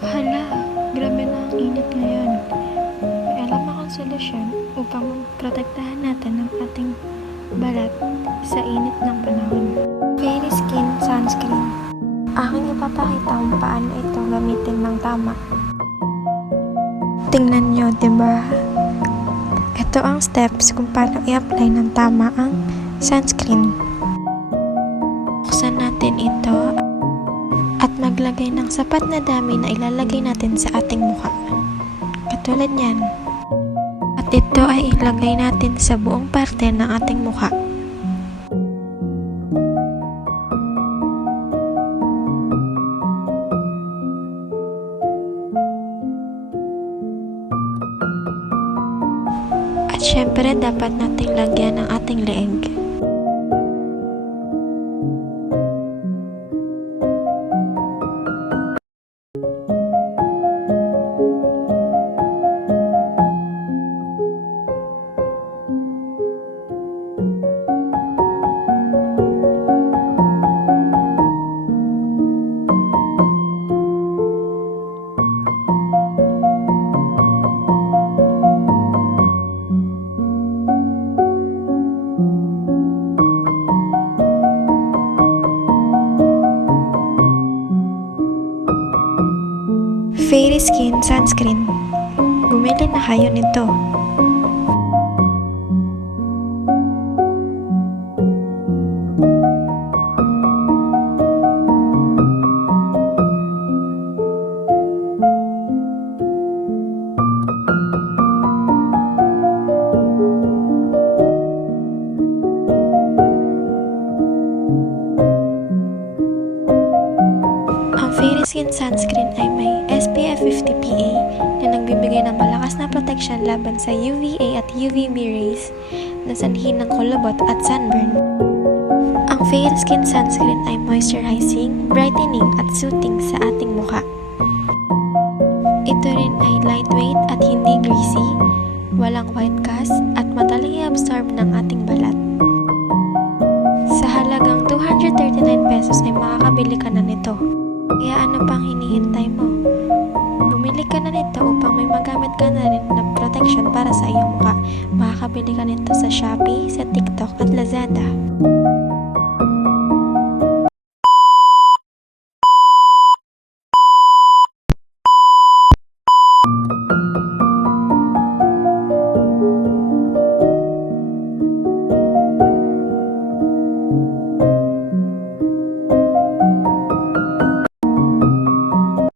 Hala, grabe na ang init ngayon. May alam akong solusyon upang protektahan natin ang ating balat sa init ng panahon. Fairy Skin Sunscreen. Aking ipapakita kung paano ito gamitin ng tama. Tingnan nyo, diba? Ito ang steps kung paano i-apply ng tama ang sunscreen. Buksan natin ito at maglagay ng sapat na dami na ilalagay natin sa ating mukha. Katulad yan. At ito ay ilagay natin sa buong parte ng ating mukha. At syempre dapat nating lagyan ng ating leeg. Fairy Skin Sunscreen. Bumili na kayo nito. Ang Fairy Skin Sunscreen ay may SPF 50 PA na nagbibigay ng malakas na protection laban sa UVA at UVB rays na sanhi ng kulubot at sunburn. Ang Fairy Skin Sunscreen ay moisturizing, brightening at soothing sa ating mukha. Ito rin ay lightweight at hindi greasy, walang white cast at madaling i-absorb ng ating balat. Sa halagang 239 pesos ay makakabili ka na nito. Kaya ano pang hinihintay mo? Bumili ka na nito upang may magamit ka na rin na protection para sa iyong mukha. Makakabili ka nito sa Shopee, sa TikTok at Lazada.